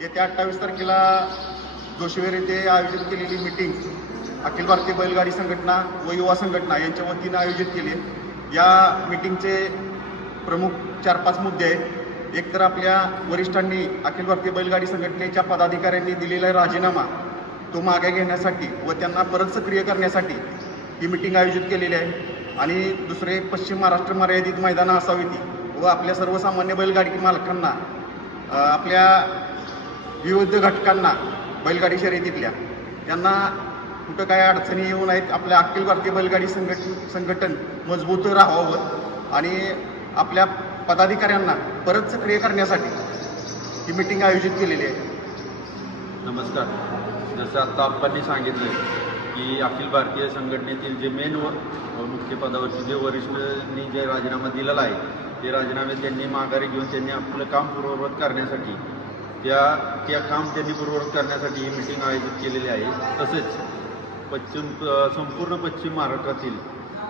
येत्या 28 तारखेला जोशीवेर येथे आयोजित केलेली मीटिंग अखिल भारतीय बैलगाडी संघटना व युवा संघटना यांच्या वतीनं आयोजित केली आहे। या मीटिंगचे प्रमुख 4-5 मुद्दे आहेत। एक तर आपल्या वरिष्ठांनी अखिल भारतीय बैलगाडी संघटनेच्या पदाधिकाऱ्यांनी दिलेला राजीनामा तो मागे घेण्यासाठी व त्यांना परत सक्रिय करण्यासाठी ही मीटिंग आयोजित केलेली आहे। आणि दुसरे, पश्चिम महाराष्ट्र मर्यादित मैदानं असावीत व आपल्या सर्वसामान्य बैलगाडी मालकांना आपल्या विविध घटकांना बैलगाडी शर्यतीतल्या त्यांना कुठं काय अडचणी येऊ नयेत, आपल्या अखिल भारतीय बैलगाडी संघटन मजबूत राहावं आणि आपल्या पदाधिकाऱ्यांना परत सक्रिय करण्यासाठी ही मीटिंग आयोजित केलेली आहे। नमस्कार। जसं आत्ता आप्पांनी सांगितलं की अखिल भारतीय संघटनेतील जे मेन व मुख्य पदावरचे जे वरिष्ठांनी जे राजीनामा दिलेला आहे ते राजीनामे त्यांनी माघारी घेऊन त्यांनी आपलं काम पूर्ववत करण्यासाठी त्या काम त्यांनी पूर्ववत करण्यासाठी ही मीटिंग आयोजित केलेली आहे। तसेच संपूर्ण पश्चिम महाराष्ट्रातील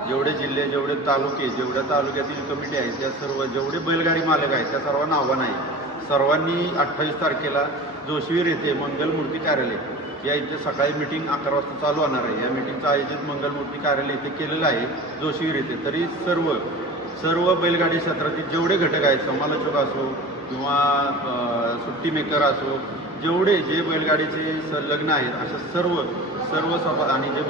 जेवढे जिल्हे, जेवढे तालुके, जेवढ्या तालुक्यातील कमिटी आहेत त्या सर्व जेवढे बैलगाडी मालक आहेत त्या सर्वांना आव्हान आहे, सर्वांनी 28 तारखेला जोशीवेर येथे मंगलमूर्ती कार्यालय या इथे सकाळी मीटिंग 11 वाजता चालू होणार आहे। या मीटिंगचं आयोजित मंगलमूर्ती कार्यालय इथे केलेलं आहे जोशीवेर येथे। तरी सर्व बैलगाडी क्षेत्रातील जेवढे घटक आहेत, समालोचक असो किंवा सुट्टी मेकर असो, जे बैलगाडीचे संलग्न आहेत अशा सर्व सभा आणि जे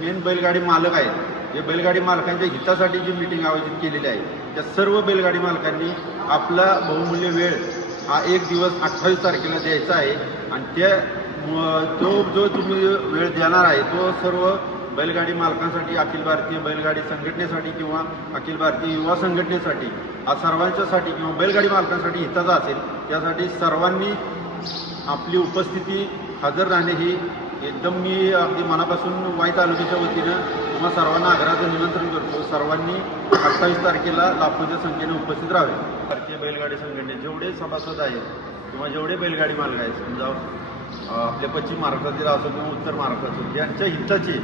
मेन बैलगाडी मालक आहेत, जे बैलगाडी मालकांच्या हितासाठी जी मीटिंग आयोजित केलेली आहे त्या सर्व बैलगाडी मालकांनी आपला बहुमूल्य वेळ हा एक दिवस 28 तारखेला द्यायचा आहे। आणि जो तुम्ही वेळ देणार आहे तो सर्व बैलगाडी मालकांसाठी, अखिल भारतीय बैलगाडी संघटनेसाठी किंवा अखिल भारतीय युवा संघटनेसाठी, हा सर्वांच्यासाठी किंवा बैलगाडी मालकांसाठी हिताचा असेल। त्यासाठी सर्वांनी आपली उपस्थिती हजर राहणे ही एकदम मी अगदी मनापासून वाई तालुक्याच्या वतीनं किंवा सर्वांना आग्रहाचं निमंत्रण करतो। सर्वांनी 28 तारखेला लाखोच्या संख्येने उपस्थित राहावे। भारतीय बैलगाडी संघटने जेवढे सभासद आहेत किंवा जेवढे बैलगाडी मालक आहेत, समजा आपल्या पश्चिम महाराष्ट्रातील असो किंवा उत्तर महाराष्ट्रातील, यांच्या हिताचे,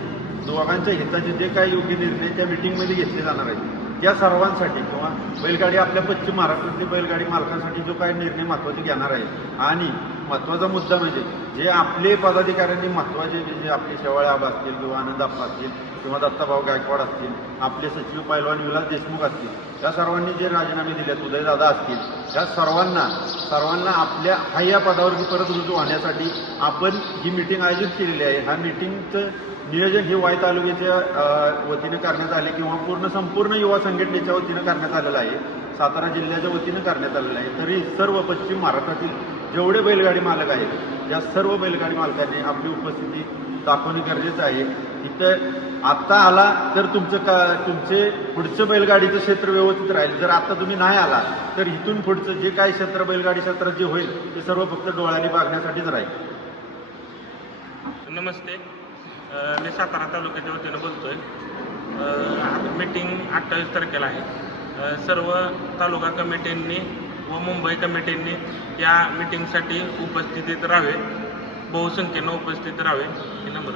दोघांच्या हिताचे जे काही योग्य निर्णय त्या मीटिंगमध्ये घेतले जाणार आहेत त्या सर्वांसाठी किंवा बैलगाडी आपल्या पश्चिम महाराष्ट्रातील बैलगाडी मालकांसाठी जो काही निर्णय महत्त्वाचे घेणार आहे। आणि महत्त्वाचा मुद्दा म्हणजे जे आपले पदाधिकाऱ्यांनी महत्त्वाचे जे आपले शेवाळे आबा असतील किंवा आनंद आप्पा असतील किंवा दत्ताभाऊ गायकवाड असतील, आपले सचिव पैलवान विलास देशमुख असतील, या सर्वांनी जे राजीनामे दिलेत, उदयदादा असतील, या सर्वांना आपल्या या पदावरती परत रुजू होण्यासाठी आपण ही मीटिंग आयोजित केलेली आहे। ह्या मीटिंगचं नियोजन हे वाई तालुक्याच्या वतीनं करण्यात आले किंवा संपूर्ण युवा संघटनेच्या वतीनं करण्यात आलेलं आहे, सातारा जिल्ह्याच्या वतीनं करण्यात आलेलं आहे। तरी सर्व पश्चिम महाराष्ट्रातील जेवढे बैलगाडी मालक आहेत या सर्व बैलगाडी मालकांनी आपली उपस्थिती दाखवणे गरजेचं आहे। इथं आत्ता आला तर तुमचे पुढचं बैलगाडीचं क्षेत्र व्यवस्थित राहील। जर आत्ता तुम्ही नाही आला तर इथून पुढचं जे काही क्षेत्र बैलगाडी क्षेत्रात जे होईल ते सर्व फक्त डोळ्यांनी बघण्यासाठीच राहील। नमस्ते, मी सातारा तालुक्याच्या वतीनं बोलतोय। मीटिंग 28 तारखेला आहे। सर्व तालुका कमिटींनी व मुंबई कमिटींनी या मीटिंगसाठी उपस्थितीत राहावे, बहुसंख्येनं उपस्थित राहावे हे नम्र